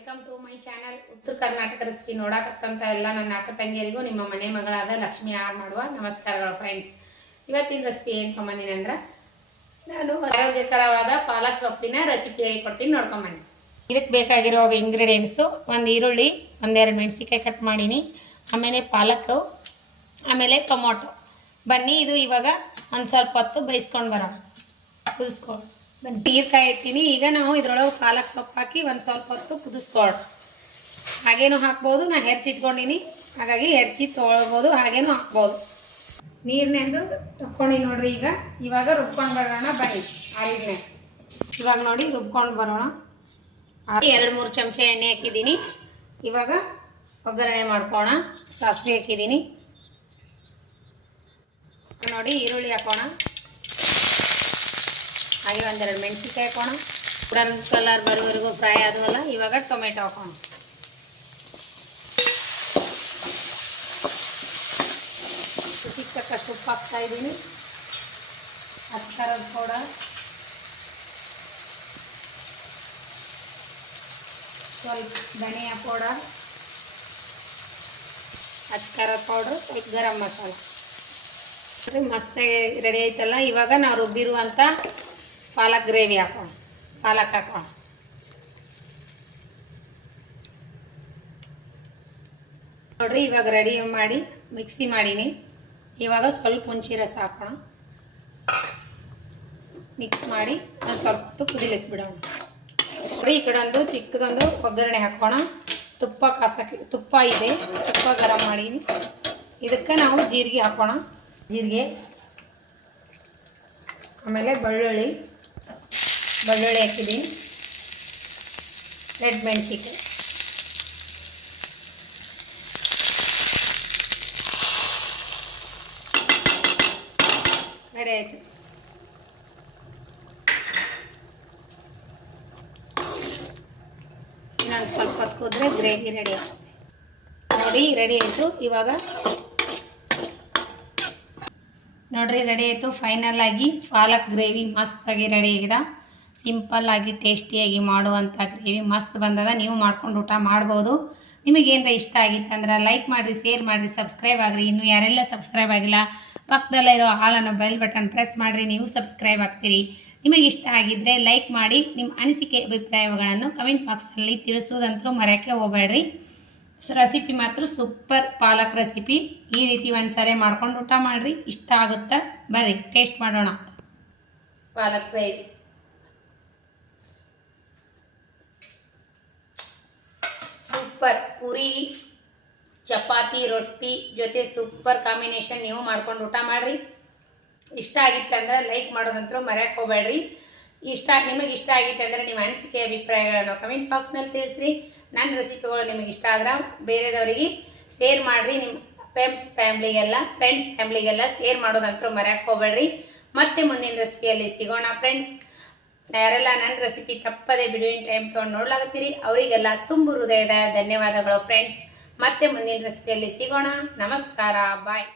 Welcome to my channel. ಉತ್ತರ Karnataka recipe ನೋಡಕತ್ತಂತ ಎಲ್ಲ ನನ್ನ ಅಕ್ಕ ತಂಗಿಯರಿಗೂ ನಿಮ್ಮ ಮನೆ ಮಗಳಾದ ಲಕ್ಷ್ಮಿ ಆರ್ ಮಾಡುವ ನಮಸ್ಕಾರಗಳು ಫ್ರೆಂಡ್ಸ್. ಇವತ್ತಿನ ರೆಸಿಪಿ ಏನು ತೊಗೊಂಬಂದಿನಿ ಅಂದ್ರೆ ನಾನು ಆರೋಗ್ಯಕರವಾದ ಪಾಲಕ್ ಸೊಪ್ಪಿನ ರೆಸಿಪಿ ಕೊಡ್ತೀನಿ, ನೋಡ್ಕೊಂಬನ್ನಿ. ಇದಕ್ಕೆ ಬೇಕಾಗಿರೋ ಇಂಗ್ರೀಡಿಯೆಂಟ್ಸು: ಒಂದು ಈರುಳ್ಳಿ, ಒಂದೆರಡು ಮೆಣಸಿಕಾಯಿ ಕಟ್ ಮಾಡೀನಿ, ಆಮೇಲೆ ಪಾಲಕ್, ಆಮೇಲೆ ಟೊಮೊಟೊ. ಬನ್ನಿ ಇದು ಇವಾಗ ಒಂದು ಸ್ವಲ್ಪ ಹೊತ್ತು ಬೇಯಿಸ್ಕೊಂಡು ಬರೋಣ, ಕುದಿಸ್ಕೊಂಡು ಬನ್ನಿ. ನೀರ್ಕಾಯಿ ಇರ್ತೀನಿ. ಈಗ ನಾವು ಇದ್ರೊಳಗೆ ಪಾಲಕ್ ಸೊಪ್ಪು ಹಾಕಿ ಒಂದು ಸ್ವಲ್ಪ ಹೊತ್ತು ಕುದಿಸ್ಕೊಳ್ಳೋಣ. ಹಾಗೇನು ಹಾಕ್ಬೋದು, ನಾನು ಹೆರ್ಚಿಟ್ಕೊಂಡಿನಿ, ಹಾಗಾಗಿ ಹೆರ್ಚಿ ತೊಗೊಳ್ಬೋದು, ಹಾಗೇನು ಹಾಕ್ಬೋದು. ನೀರಿನೆಂದು ತಕ್ಕೊಂಡು ನೋಡ್ರಿ. ಇವಾಗ ರುಬ್ಕೊಂಡು ಬರೋಣ ಬನ್ನಿ. ಆರಿದ್ನೆ ಇವಾಗ ನೋಡಿ ರುಬ್ಕೊಂಡು ಬರೋಣ. 2-3 ಚಮಚ ಎಣ್ಣೆ ಹಾಕಿದ್ದೀನಿ. ಇವಾಗ ಒಗ್ಗರಣೆ ಮಾಡ್ಕೋಣ. ಸಾಸಿವೆ ಹಾಕಿದ್ದೀನಿ ನೋಡಿ. ಈರುಳ್ಳಿ ಹಾಕೋಣ, ಹಾಗೆ ಒಂದೆರಡು ಮೆಣಸಿನ್ಕಾಯಿ ಹಾಕೋಣ. ಬ್ರೌನ್ ಕಲರ್ ಬರೋವರೆಗೂ ಫ್ರೈ ಆದವಲ್ಲ. ಇವಾಗ ಟೊಮೆಟೊ ಹಾಕೋಣ. ರುಚಿಗೆ ತಕ್ಕಷ್ಟು ಉಪ್ಪು ಹಾಕ್ತಾ ಇದ್ದೀನಿ. ಖಾರದ ಪೌಡರ್, ಸ್ವಲ್ಪ ಧನಿಯಾ ಪೌಡರ್, ಖಾರದ ಪೌಡರ್, ಸ್ವಲ್ಪ ಗರಂ ಮಸಾಲ. ಮಸ್ತಾಗಿ ರೆಡಿ ಆಯ್ತಲ್ಲ. ಇವಾಗ ನಾವು ರುಬ್ಬಿರುವಂಥ ಪಾಲಕ್ ಗ್ರೇವಿ ಹಾಕೋಣ. ಪಾಲಕ್ ಹಾಕೋಣ. ನೋಡ್ರಿ ಇವಾಗ ರೆಡಿ ಮಾಡಿ ಮಿಕ್ಸಿ ಮಾಡೀನಿ. ಇವಾಗ ಸ್ವಲ್ಪ ಹುಣಸೆ ರಸ ಹಾಕೋಣ. ಮಿಕ್ಸ್ ಮಾಡಿ ಸ್ವಲ್ಪ ಹೊತ್ತು ಕುದಿಲಿಕ್ಕೆ ಬಿಡೋಣ. ನೋಡಿ ಈ ಕಡೆ ಒಂದು ಚಿಕ್ಕದೊಂದು ಒಗ್ಗರಣೆ ಹಾಕೋಣ. ತುಪ್ಪ ಇದೆ, ತುಪ್ಪ ಗರಂ ಮಾಡೀನಿ. ಇದಕ್ಕೆ ನಾವು ಜೀರಿಗೆ ಹಾಕೋಣ. ಜೀರಿಗೆ, ಆಮೇಲೆ ಬೆಳ್ಳುಳ್ಳಿ ಹಾಕಿದ್ದೀನಿ, ರೆಡ್ ಮೆಣಸಿಕಾಯಿ, ರೆಡಿ ಆಯಿತು. ಇನ್ನೊಂದು ಸ್ವಲ್ಪ ಹೊತ್ತು ಕುದ್ರೆ ಗ್ರೇವಿ ರೆಡಿ ಆಗುತ್ತೆ. ನೋಡಿ ರೆಡಿ ಆಯಿತು. ಇವಾಗ ನೋಡ್ರಿ ರೆಡಿ ಆಯಿತು. ಫೈನಲ್ ಆಗಿ ಪಾಲಕ್ ಗ್ರೇವಿ ಮಸ್ತಾಗಿ ರೆಡಿ ಆಗಿದೆ. ಸಿಂಪಲ್ ಆಗಿ ಟೇಸ್ಟಿಯಾಗಿ ಮಾಡುವಂಥ ಗ್ರೇವಿ ಮಸ್ತ್ ಬಂದದ. ನೀವು ಮಾಡ್ಕೊಂಡು ಊಟ ಮಾಡ್ಬೋದು. ನಿಮಗೇನಾರ ಇಷ್ಟ ಆಗಿತ್ತು ಅಂದ್ರೆ ಲೈಕ್ ಮಾಡಿರಿ, ಶೇರ್ ಮಾಡಿರಿ, ಸಬ್ಸ್ಕ್ರೈಬ್ ಆಗಿರಿ. ಇನ್ನು ಯಾರೆಲ್ಲ ಸಬ್ಸ್ಕ್ರೈಬ್ ಆಗಿಲ್ಲ ಪಕ್ಕದಲ್ಲೇ ಇರೋ ಹಾಲನ್ನು ಬೆಲ್ ಬಟನ್ ಪ್ರೆಸ್ ಮಾಡಿರಿ, ನೀವು ಸಬ್ಸ್ಕ್ರೈಬ್ ಆಗ್ತೀರಿ. ನಿಮಗೆ ಇಷ್ಟ ಆಗಿದ್ದರೆ ಲೈಕ್ ಮಾಡಿ. ನಿಮ್ಮ ಅನಿಸಿಕೆ ಅಭಿಪ್ರಾಯಗಳನ್ನು ಕಮೆಂಟ್ ಬಾಕ್ಸಲ್ಲಿ ತಿಳಿಸೋದಂತೂ ಮರೆಯೋಕ್ಕೆ ಹೋಗಬೇಡ್ರಿ. ರೆಸಿಪಿ ಮಾತ್ರ ಸೂಪರ್ ಪಾಲಕ್ ರೆಸಿಪಿ. ಈ ರೀತಿ ಒಂದ್ಸರಿ ಮಾಡ್ಕೊಂಡು ಊಟ ಮಾಡಿರಿ, ಇಷ್ಟ ಆಗುತ್ತೆ. ಬರ್ರಿ ಟೇಸ್ಟ್ ಮಾಡೋಣ. ಪಾಲಕ್ ಗ್ರೇವಿ ಸೂಪರ್. ಪೂರಿ, ಚಪಾತಿ, ರೊಟ್ಟಿ ಜೊತೆ ಸೂಪರ್ ಕಾಂಬಿನೇಷನ್. ನೀವು ಮಾಡ್ಕೊಂಡು ಊಟ ಮಾಡಿರಿ. ಇಷ್ಟ ಆಗಿತ್ತಂದ್ರೆ ಲೈಕ್ ಮಾಡೋದಂತೂ ಮರೆಯೋಕ್ಕೆ ಹೋಗಬೇಡ್ರಿ. ನಿಮಗೆ ಇಷ್ಟ ಆಗಿತ್ತು ಅಂದರೆ ನಿಮ್ಮ ಅನಿಸಿಕೆ ಅಭಿಪ್ರಾಯಗಳನ್ನು ಕಮೆಂಟ್ ಬಾಕ್ಸ್ನಲ್ಲಿ ತಿಳಿಸ್ರಿ. ನನ್ನ ರೆಸಿಪಿಗಳು ನಿಮಗೆ ಇಷ್ಟ ಆದ್ರೆ ಬೇರೆದವರಿಗೆ ಶೇರ್ ಮಾಡಿರಿ. ನಿಮ್ಮ ಫ್ರೆಂಡ್ಸ್ ಫ್ಯಾಮ್ಲಿಗೆಲ್ಲ ಶೇರ್ ಮಾಡೋದಂತೂ ಮರೆಯೋಕ್ಕೆ ಹೋಗಬೇಡ್ರಿ. ಮತ್ತೆ ಮುಂದಿನ ರೆಸಿಪಿಯಲ್ಲಿ ಸಿಗೋಣ ಫ್ರೆಂಡ್ಸ್. ಯಾರೆಲ್ಲ ನನ್ನ ರೆಸಿಪಿ ತಪ್ಪದೇ ಬಿಡುವಿನ ಟೈಮ್ ತೊಗೊಂಡು ನೋಡ್ಲಾಗತ್ತೀರಿ ಅವರಿಗೆಲ್ಲ ತುಂಬು ಹೃದಯದ ಧನ್ಯವಾದಗಳು ಫ್ರೆಂಡ್ಸ್. ಮತ್ತೆ ಮುಂದಿನ ರೆಸಿಪಿಯಲ್ಲಿ ಸಿಗೋಣ. ನಮಸ್ಕಾರ, ಬಾಯ್.